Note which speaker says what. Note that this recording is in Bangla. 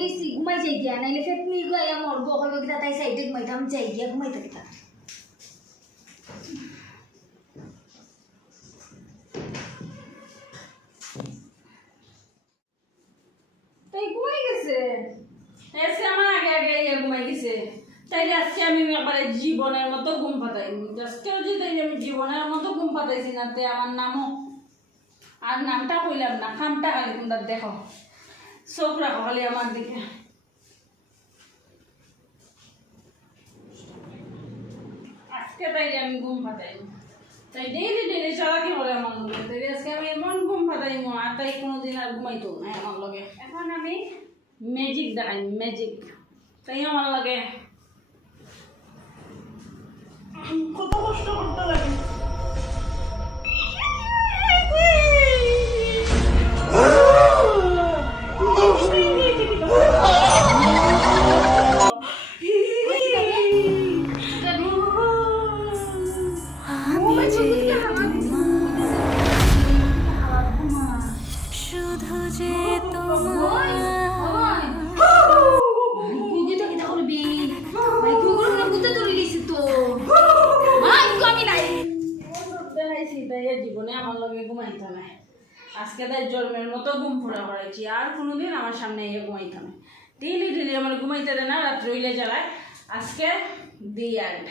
Speaker 1: লইছি ঘুমাই যাই গিয়া নাইলে ফেতনি গায়া মরবো কইব কিতা তাই সাইডে ঘুমাইতাম যাই গিয়া ঘুমাইতে কিতা
Speaker 2: তাই ঘুমাই গেছে এসে আমার আগে আগে ইয়ে ঘুমাই গেছে তাইলে আজকে আমি একবারে জীবনের মতো ঘুম পাতাইনি আজকেও যে তাই আমি জীবনের মতো ঘুম পাতাইছি না তে আমার নামও আর নামটা কইলাম না খামটা খালি তোমরা দেখো চোখ রাখো খালি আমার দিকে। আজকে তাই আমি ঘুম পাতাইনি। তাই ডেইলি ডেইলি চালাকি করে আমার লগে। তাই আজকে আমি এমন ঘুম পাতাইমো, আর তাই কোনোদিন আর ঘুমাইতো না আমার লগে। এখন আমি ম্যাজিক দেখাই ম্যাজিক তাই আমার লাগে। কত কষ্ট করতে লাগে। দেখাইছি তাই এর জীবনে আমার লগে ঘুমাইতে নাই আজকে তাই জন্মের মতো ঘুম ফুরা করাইছি আর কোনোদিন আমার সামনে ইয়ে ঘুমাইতে ডেইলি আমার ঘুমাইতে দেয় না রাত্রে হইলে জ্বালায়। আজকে দি এন্ড